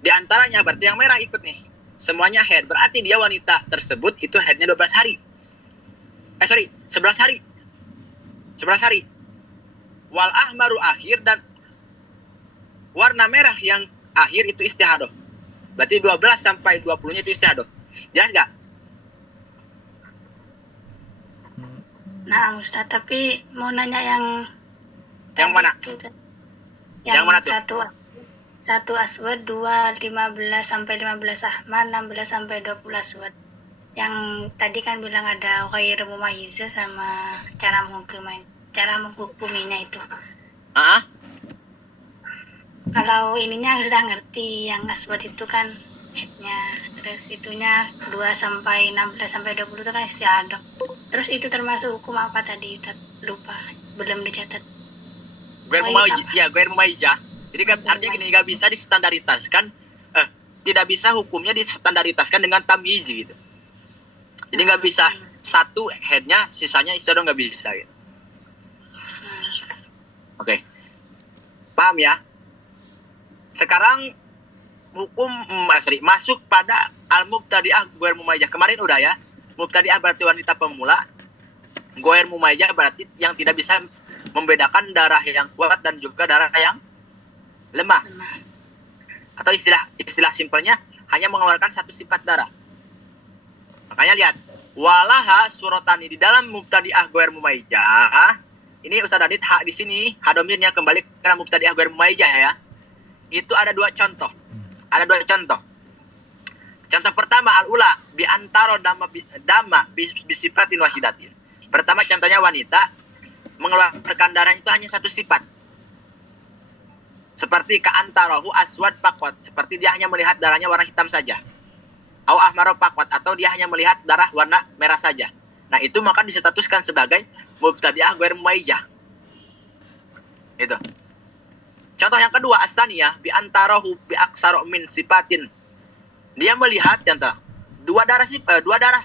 Di antaranya berarti yang merah ikut nih. Semuanya head. Berarti dia wanita tersebut itu headnya 12 hari. 11 hari. 11 hari. Wal ahmaru akhir dan warna merah yang akhir itu istihadoh. Berarti 12 sampai 20-nya itu istihadoh. Jelas gak? Nah, Ustaz, tapi mau nanya yang mana? Yang mana tuh? Satu aswad, 2 15 sampai 15 ahmar, 16 sampai 20 aswad. Yang tadi kan bilang ada ghairu mumayyiz sama cara menghukuminya itu. Kalau ininya sudah ngerti, yang aswad itu kan headnya, terus itunya 2 sampai 16 sampai 20 itu kan istiadah. Terus itu termasuk hukum apa tadi? Lupa, belum dicatat. Ghairu mumayyiz. Jadi kan artinya gini, nggak bisa distandaristaskan, tidak bisa hukumnya distandaristaskan dengan tamyiz gitu. Jadi nggak bisa satu headnya, sisanya istiadah nggak bisa gitu. Oke. Paham ya? Sekarang hukum masuk pada al-mubtadi'ah ghairu mumayyiz. Kemarin udah ya. Mubtadi'ah berarti wanita pemula. Ghairu mumayyiz berarti yang tidak bisa membedakan darah yang kuat dan juga darah yang lemah. Atau istilah simpelnya hanya mengeluarkan satu sifat darah. Makanya lihat, walaha surotani di dalam mubtadi'ah ghairu mumayyiz. Ini Ustaz Adit di sini hadomirnya kembali ke mubtadi'ah ghairu mumayyiz ya. Itu ada dua contoh. Contoh pertama al-ula bi antaro dama bisifatin wahidatin. Pertama contohnya wanita mengeluarkan darah itu hanya satu sifat. Seperti ka'antarahu aswad pakot, seperti dia hanya melihat darahnya warna hitam saja. Au ahmaro pakot, atau dia hanya melihat darah warna merah saja. Nah, itu maka disetatuskan sebagai mubtadi'ah ghairu mumayyiz. Itu. Contoh yang kedua, asaniyah bi antarahu bi aksaro min sifatin. Dia melihat contoh dua darah.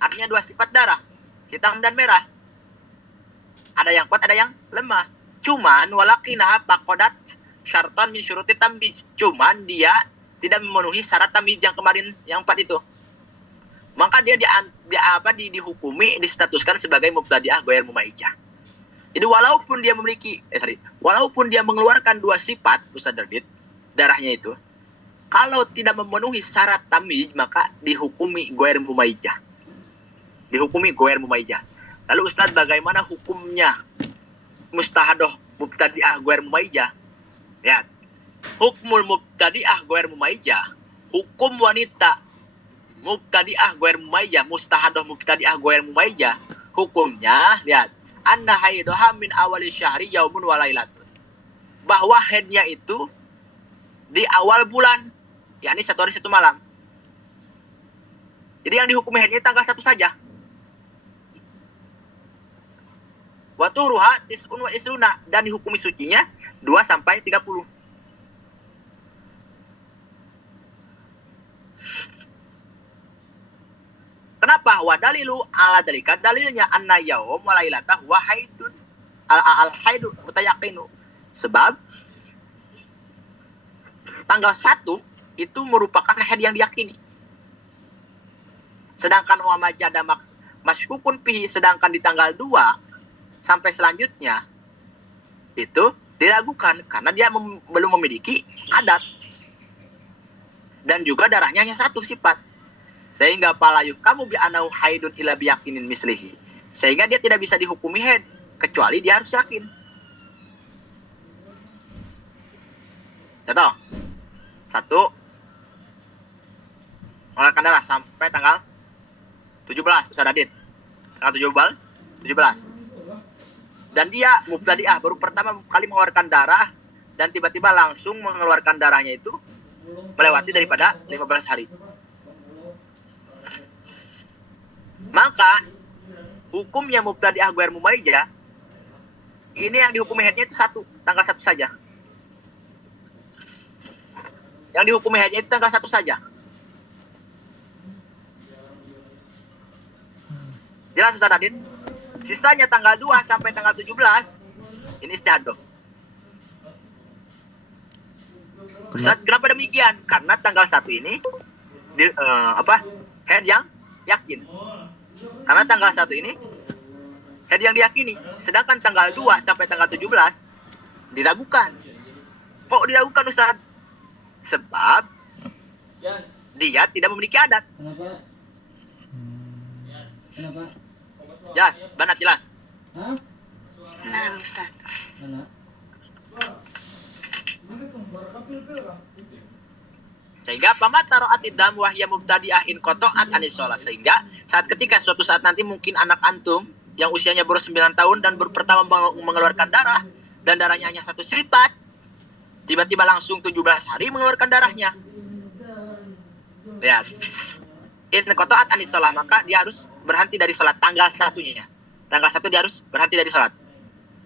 Artinya dua sifat darah, hitam dan merah. Ada yang kuat, ada yang lemah. Cuman walakinaha pakodat syarton min syuruti tamyiz. Cuman dia tidak memenuhi syarat tamyiz yang kemarin yang 4 itu. Maka dia dihukumi, distatuskan sebagai mubtadi'ah ghairu mumayyiz. Jadi walaupun dia mengeluarkan dua sifat, Ustaz David, darahnya itu, kalau tidak memenuhi syarat tamyiz maka dihukumi ghairu mumayyiz. Lalu Ustaz, bagaimana hukumnya mustahadoh mubtadi'ah ghairu mumayyiz? Lihat. Hukmul mubtadi'ah ghairu mumayyiz, hukum wanita mubtadi'ah ghairu mumayyiz, mustahadoh mubtadi'ah ghairu mumayyiz, hukumnya lihat, anna haidoha min awali syahri yaumun wa lailatun. Bahwa haidnya itu di awal bulan, yakni 1 hari 1 malam. Jadi yang dihukumi haidnya tanggal 1 saja. Wa turuha tis'un wa isruna, dan dihukumi sucinya 2 sampai 30. Kenapa? Wa dalilu ala dalika, dalilnya anna yaum wa lailatah wa haidun al-haidu mutayaqinu. Sebab tanggal 1 itu merupakan haid yang diyakini. Sedangkan wa majada masyukun pihi, sedangkan di tanggal 2 sampai selanjutnya itu diragukan karena dia belum memiliki adat. Dan juga darahnya hanya satu sifat. Sehingga palayuh kamu bi anau haidun ila biyakinin mislihi. Sehingga dia tidak bisa dihukumi haid kecuali dia harus yakin. Contoh. 1 mengeluarkan darah sampai tanggal 17 Ustaz Adit. Tanggal 17. Dan dia mubtadi'ah baru pertama kali mengeluarkan darah dan tiba-tiba langsung mengeluarkan darahnya itu melewati daripada 15 hari. Maka hukumnya mubtadi'ah ghairu mumayyiz, ini yang dihukumi haidnya itu tanggal 1 saja. Yang dihukumi haidnya itu tanggal 1 saja. Jelas Ustaz Adit? Sisanya tanggal 2 sampai tanggal 17 ini istihadah. Ustaz, kenapa demikian? Karena tanggal 1 ini head yang yakin. Karena tanggal 1 ini head yang diyakini. Sedangkan tanggal 2 sampai tanggal 17 diragukan. Kok diragukan, Ustaz? Sebab dia tidak memiliki adat. Kenapa? Jelas, benar jelas. Hah? Nah, Ustaz. Mana? Sehingga pamata ro'atid dam wahya mubtadi'ah in qata'at anis sholat. Sehingga ketika suatu saat nanti mungkin anak antum yang usianya baru 9 tahun dan baru pertama mengeluarkan darah dan darahnya hanya satu sifat, tiba-tiba langsung 17 hari mengeluarkan darahnya. Lihat. In qata'at anis sholat, maka dia harus berhenti dari sholat tanggal 1-nya. Tanggal 1 dia harus berhenti dari sholat.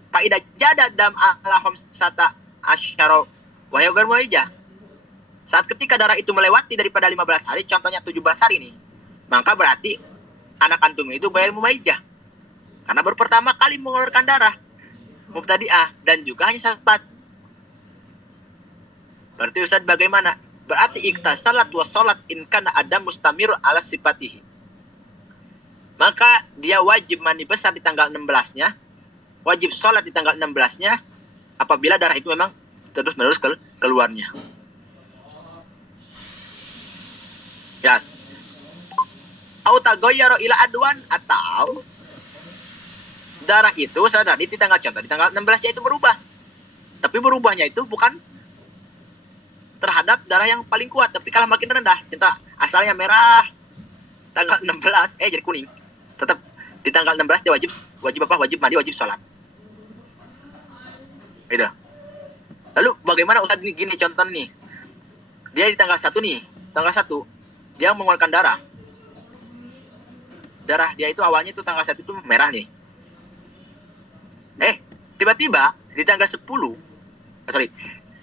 Faidah jada dam ala khamsata asyara wa yaghar muaijah. Saat ketika darah itu melewati daripada 15 hari, contohnya 17 hari nih, maka berarti anak antum itu bayar mumaijah. Karena baru pertama kali mengeluarkan darah. Mubtadi'ah dan juga hanya salat. Berarti Ustaz bagaimana? Berarti iktasalat wa salat in kana adam mustamir ala sifatihi. Maka dia wajib mandi besar di tanggal 16-nya, wajib salat di tanggal 16-nya apabila darah itu memang terus-menerus keluarnya. Ya. Au taghayyara ila adwan, atau darah itu sadar di tanggal 16-nya itu berubah. Tapi berubahnya itu bukan terhadap darah yang paling kuat, tapi kalah makin rendah. Contoh asalnya merah, tanggal 16 jadi kuning. Tetap di tanggal 16 dia wajib apa? Wajib mandi, wajib sholat. Gitu. Lalu bagaimana Ustaz gini contoh nih. Dia di tanggal 1 nih, tanggal 1 dia mengeluarkan darah. Darah dia itu awalnya itu tanggal 1 itu merah nih. Tiba-tiba di tanggal 10,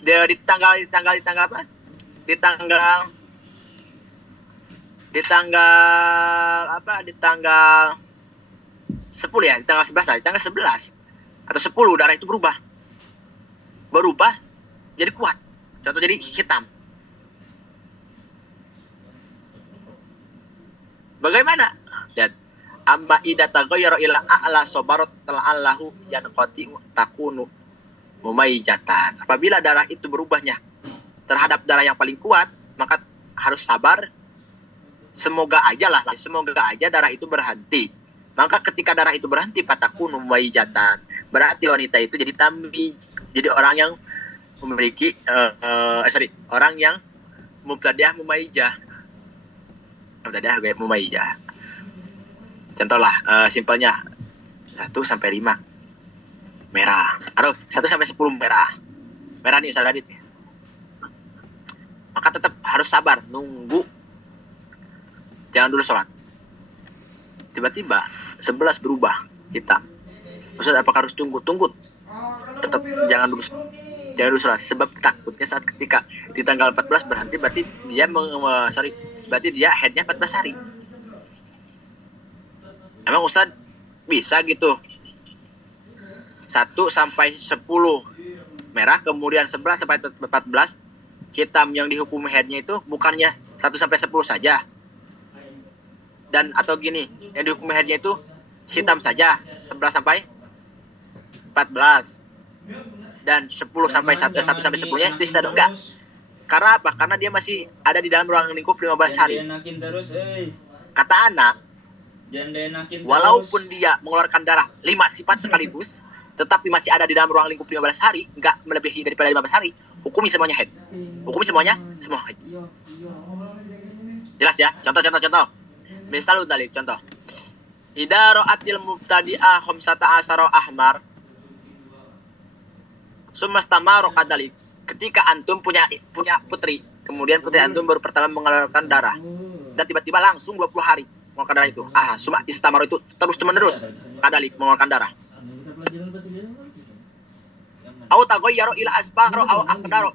Dia di tanggal apa? Di tanggal apa? Di tanggal 10 ya, di tanggal 11 lah, di tanggal 11 atau 10 darah itu berubah jadi kuat. Contoh jadi hitam. Bagaimana? Lihat. Amma idza taghayyara ila a'la sabarat tal'allahu yanqati takunu mumaijatan. Apabila darah itu berubahnya terhadap darah yang paling kuat, maka harus sabar. Semoga aja darah itu berhenti. Maka ketika darah itu berhenti, fatakunu mumaijatan. Berarti wanita itu jadi tambi, jadi orang yang memiliki orang yang mubtadi'ah mumaijah. Contoh lah, simpelnya 1 sampai 5 merah. Atau 1 sampai 10 merah. Merah nih Ustaz Radit. Maka tetap harus sabar, nunggu. Jangan dulu sholat. Tiba-tiba 11 berubah hitam. Ustaz apakah harus tunggu? Tunggu. Tetap jangan dulu sholat. Sebab takutnya saat ketika di tanggal 14 berhenti, berarti dia headnya 14 hari. Emang Ustaz bisa gitu 1 sampai 10 merah, kemudian 11 sampai 14 hitam, yang dihukum headnya itu bukannya 1 sampai 10 saja, dan atau gini, yang dihukum headnya itu hitam saja 11 sampai 14 dan 10 sampai 1 sampai 10-nya itu sisa enggak. Karena apa? Karena dia masih ada di dalam ruang lingkup 15 hari. Kata anak, walaupun dia mengeluarkan darah 5 sifat sekaligus, tetapi masih ada di dalam ruang lingkup 15 hari, enggak melebihi daripada 15 hari, hukumi semuanya haid. Hukumi semuanya semua haid. Jelas ya? Contoh. Misal dalil contoh. Idza ra'atil mubtadi'ah khamsata asara ahmar sumastamaru kadalik. Ketika antum punya putri, kemudian putri antum baru pertama mengeluarkan darah dan tiba-tiba langsung 20 hari mengeluarkan darah itu. Suma istamaru itu terus-menerus kadalik mengeluarkan darah. Au taghayyara ila asbaro au aqdaro.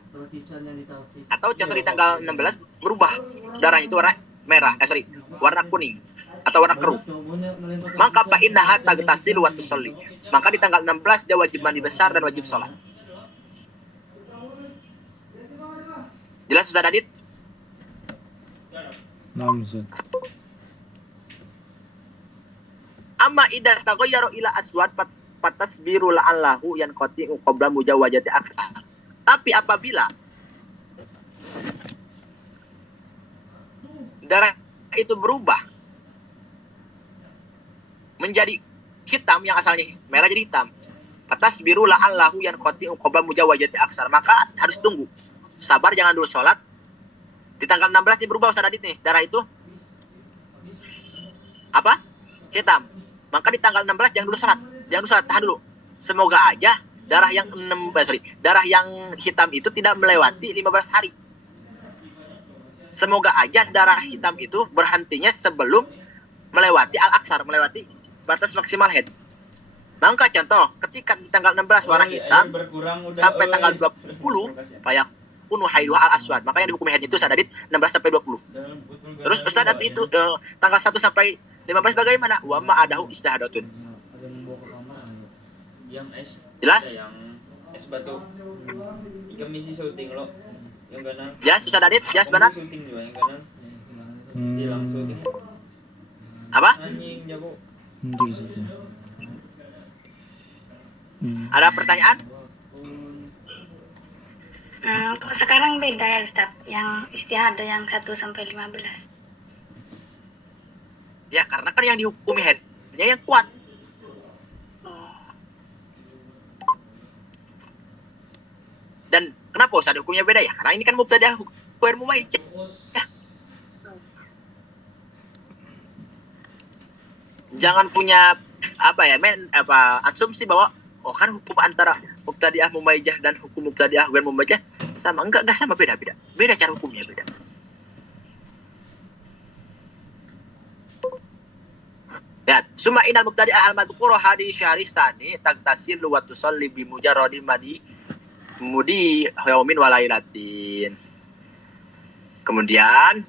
Atau contoh di tanggal 16 berubah darahnya itu warna merah, warna kuning atau warna keruh. Maka fa innaha tagtasil wa tusalli. Maka di tanggal 16 dia wajib mandi besar dan wajib sholat. Jelas Ustaz Adit? Naam Ustaz. Amma idza taghayyara ila aswad fatasbiru la'allahu yanqati'u qabla mujawazati aksar. Tapi apabila darah itu berubah menjadi hitam yang asalnya merah jadi hitam, fatasbiru la'allahu yanqati'u qabla mujawazati aksar, maka harus tunggu. Sabar, jangan dulu sholat. Di tanggal 16 ini berubah Ustaz Adit nih, darah itu apa? Hitam. Maka di tanggal 16 jangan dulu sholat. Jangan dulu sholat, tahan dulu. Semoga aja darah yang darah yang hitam itu tidak melewati 15 hari. Semoga aja darah hitam itu berhentinya sebelum melewati al-aksar, melewati batas maksimal haid. Maka contoh, ketika di tanggal 16 warna hitam sampai tanggal 20 payak kunu haiduha al-aswad, maka yang dihukumi haid itu Ustaz Adit 16 sampai 20. Terus Ustaz Adit itu tanggal 1 sampai 15 bagaimana? Wa ma adahu istihadatun. Yang es Jelas? yang es batu ikan misi syuting lo yang kanan Jelas Ustaz Adit? Jelas benar? syuting juga yang kanan hilang syuting Apa? anjing jago Terus Ustaz. Ada pertanyaan? Kok sekarang beda ya Ustaz? Yang istihadah yang 1 sampai 15. Ya karena kan yang dihukumi haidnya yang kuat. Dan kenapa Ustaz hukumnya beda ya? Karena ini kan mubtadi'ah hukum mumayyiz. Ya. Jangan punya asumsi bahwa kan hukum antara mubtadi'ah mumayyizah dan hukum mubtadi'ah ghair mumayyizah sama. Enggak sama, beda cara hukumnya beda. Ya, summa inal mubtadi'ah al-madhkura hadi syahristani tagtasilu wa tusalli bi mujarradi mudi yaumin walailatin. Kemudian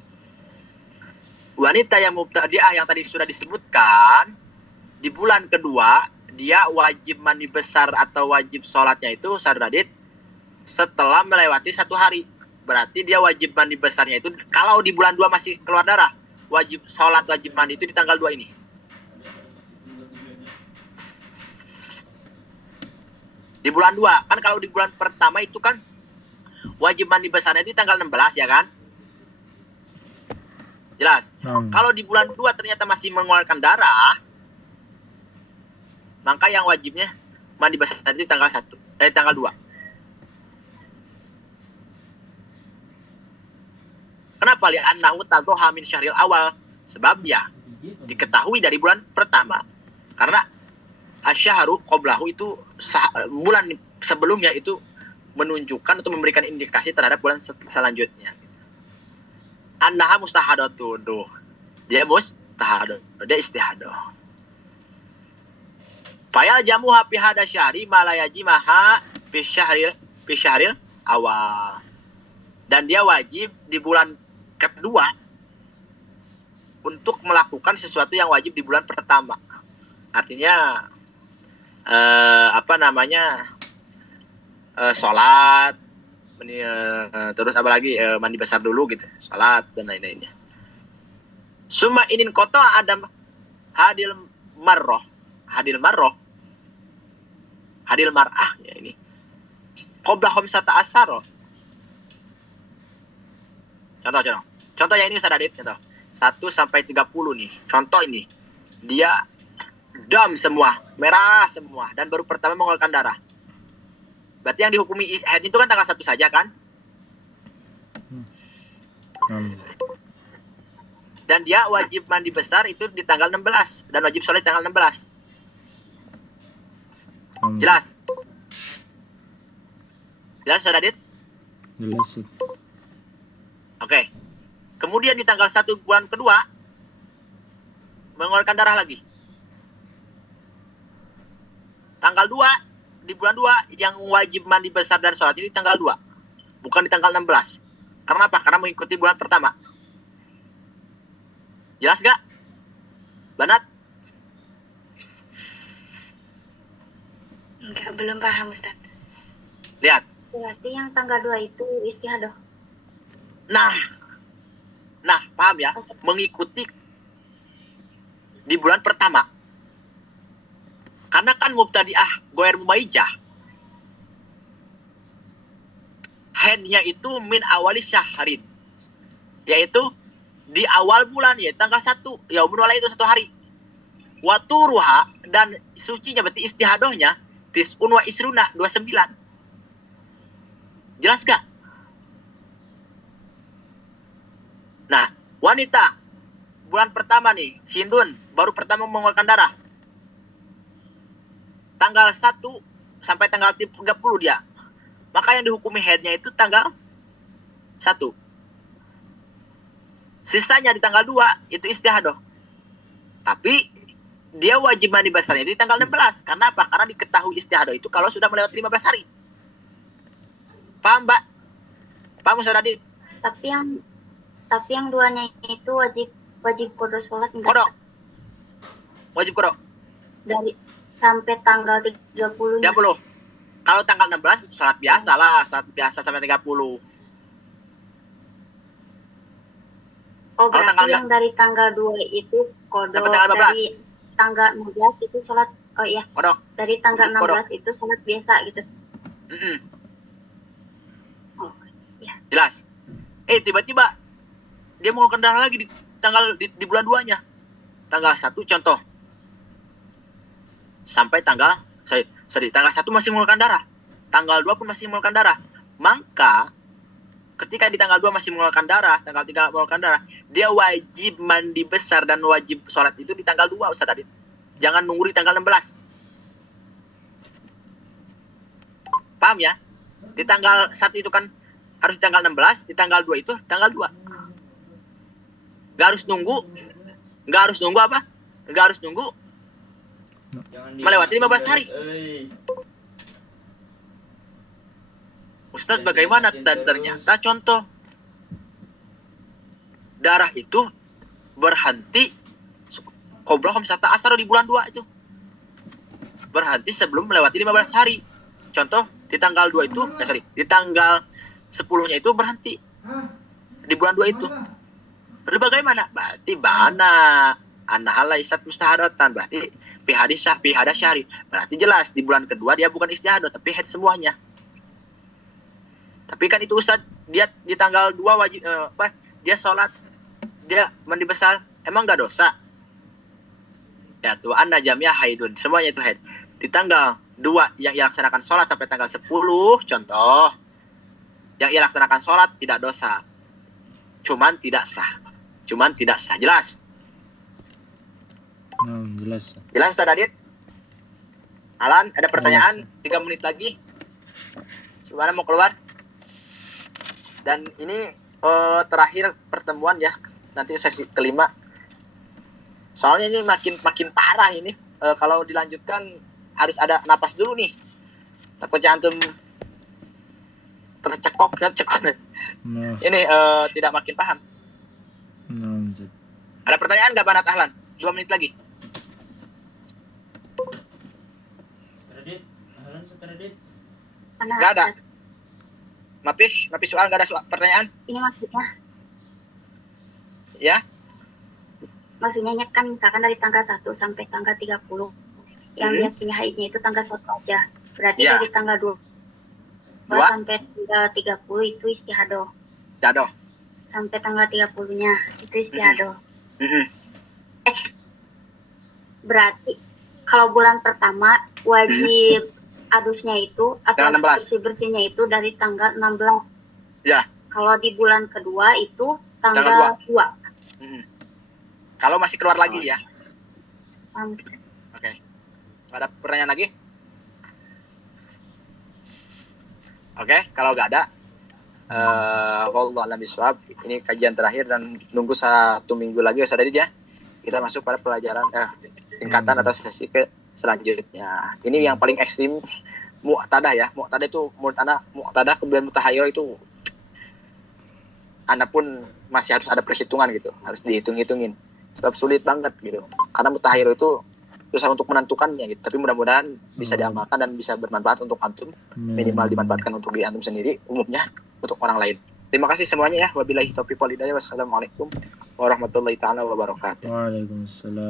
wanita yang mubtadi'ah yang tadi sudah disebutkan di bulan kedua dia wajib mandi besar atau wajib sholatnya itu Sadradit setelah melewati 1 hari. Berarti dia wajib mandi besarnya itu kalau di bulan 2 masih keluar darah, wajib sholat wajib mandi itu di tanggal 2 ini. Di bulan 2, kan kalau di bulan pertama itu kan wajib mandi besarnya itu tanggal 16 ya kan? Jelas. Kalau di bulan 2 ternyata masih mengeluarkan darah, maka yang wajibnya mandi besar itu tanggal 2. Kenapa? Li'annahu tadhoha min syahril awal. Sebab ya diketahui dari bulan pertama. Karena asyharu qablahu itu bulan sebelumnya itu menunjukkan atau memberikan indikasi terhadap bulan selanjutnya. Annaha mustahadatun. Dia mustahadah, dia istihadah. Fayal jamuha fi hada syahri malayajimaha fi syahril awal. Dan dia wajib di bulan kedua untuk melakukan sesuatu yang wajib di bulan pertama. Artinya sholat, terus apa lagi mandi besar dulu gitu, sholat dan lain-lainnya. Summa inin koto adam hadil mar'ah ya ini qabla khamsata asyara. Contoh yang ini Ustaz Adit, contoh 1 sampai 30 nih. Contoh ini dia dam semua, merah semua dan baru pertama mengeluarkan darah. Berarti yang dihukumi haid itu kan tanggal 1 saja kan? Dan dia wajib mandi besar itu di tanggal 16 dan wajib sholat tanggal 16. Jelas? Jelas Ustaz Adit? Jelas. Oke. Kemudian di tanggal 1 bulan kedua mengeluarkan darah lagi. Tanggal 2 di bulan 2 yang wajib mandi besar dan sholat itu di tanggal 2. Bukan di tanggal 16. Karena apa? Karena mengikuti bulan pertama. Jelas gak? Banat? Enggak, belum paham Ustaz. Lihat. Berarti yang tanggal 2 itu istihadah. Nah, paham ya? Mengikuti di bulan pertama. Karena kan mubtadi'ah goer mumaijah. Headnya itu min awali syahrin. Yaitu di awal bulan, ya tanggal 1. Yaumun wala itu 1 hari. Waturuha, dan sucinya berarti istihadohnya tis'un wa isruna 29. Jelas gak? Nah, wanita bulan pertama nih, Hindun baru pertama mengeluarkan darah. Tanggal 1 sampai tanggal 30 dia. Maka yang dihukumi headnya itu tanggal 1. Sisanya di tanggal 2 itu istihadoh. Tapi dia wajib mandi basahnya di tanggal 16. Karena apa? Karena diketahui istihadoh itu kalau sudah melewati 15 hari. Paham, Mbak? Paham, Ustaz Radit? Tapi yang duanya itu wajib kodok sholat enggak? Kodok. Wajib kodok. Dari sampai tanggal 30. 30. Kalau tanggal 16 sholat biasa lah, sholat biasa sampai 30. Oh, Kalau berarti tanggal yang dari tanggal 2 itu kodok, sampai tanggal 15. dari tanggal 16 itu sholat, oh iya, Kodok. dari tanggal Kodok. 16 itu sholat biasa gitu. Oh, ya. Jelas. Tiba-tiba dia mau darah lagi di bulan 2-nya. Tanggal 1 contoh. Sampai tanggal tanggal 1 masih mengeluarkan darah. Tanggal 2 pun masih mengeluarkan darah. Maka ketika di tanggal 2 masih mengeluarkan darah, tanggal 3 mengeluarkan darah, dia wajib mandi besar dan wajib sholat itu di tanggal 2, Ustaz Adit. Jangan nunggu di tanggal 16. Paham ya? Di tanggal 1 itu kan harus di tanggal 16, di tanggal 2 itu tanggal 2. Gak harus nunggu apa? Gak harus nunggu melewati 15 hari. Ustadz, bagaimana? Dan ternyata contoh darah itu berhenti qoblah khamsata asar di bulan 2 itu. Berhenti sebelum melewati 15 hari. Contoh di tanggal 2 itu, di tanggal 10-nya itu berhenti. Di bulan 2 itu. Lalu bagaimana? Berarti bana anahala isat mustahadatan, berarti pihada syahri. Berarti jelas di bulan kedua dia bukan istihadah tapi head semuanya. Tapi kan itu Ustaz, dia di tanggal 2 wajib dia sholat, dia mandi besar, emang gak dosa? Ya tuh anda jamnya haidun, semuanya itu head. Di tanggal 2 yang ia laksanakan sholat sampai tanggal 10 contoh, yang ia laksanakan sholat tidak dosa, cuman tidak sah. Jelas? Nah, jelas. Jelas Ustaz Adit? Alan, ada pertanyaan? 3 menit lagi. Gimana mau keluar? Dan ini terakhir pertemuan ya, nanti sesi kelima. Soalnya ini makin parah ini. Kalau dilanjutkan harus ada napas dulu nih. Takutnya antum tercekok. Nah, Ini tidak makin paham. nah, Ustaz. Ada pertanyaan nggak Banat Ahlan? 2 menit lagi. Nggak ada. Mapis soal nggak ada pertanyaan? Ini maksudnya Ya? kan misalkan dari tanggal 1 sampai tanggal 30 yang biasanya haidnya itu tanggal 1 aja. Berarti Ya. dari tanggal 2 Dua? sampai tanggal 30 itu istihadoh. Jadoh. Sampai tanggal 30-nya itu istihadoh. Berarti kalau bulan pertama wajib adusnya itu atau Tanggal 16. bersih-bersihnya itu dari tanggal 16. Ya. Kalau di bulan kedua itu Tanggal tanggal 2. Kalau masih keluar lagi ya. Um, Oke. Nggak ada pertanyaan lagi? Oke, kalau nggak ada, wallahu a'lam bishawab. Ini kajian terakhir dan nunggu 1 minggu lagi Ustaz Adit ya. Kita masuk pada pelajaran tingkatan atau sesi ke selanjutnya. Ini yang paling ekstrim mu'tadah ya. Mu'tadah itu menurut anak mu'tadah kemudian mutahayyir itu anak pun masih harus ada perhitungan gitu, harus dihitung-hitungin. Sebab sulit banget gitu. Karena mutahayyir itu susah untuk menentukannya gitu. Tapi mudah-mudahan bisa diamalkan dan bisa bermanfaat untuk antum. Minimal dimanfaatkan untuk diri antum sendiri, umumnya untuk orang lain. Terima kasih semuanya ya. Wabillahi taufiq wal hidayah. Wassalamualaikum warahmatullahi taala wabarakatuh. Waalaikumsalam.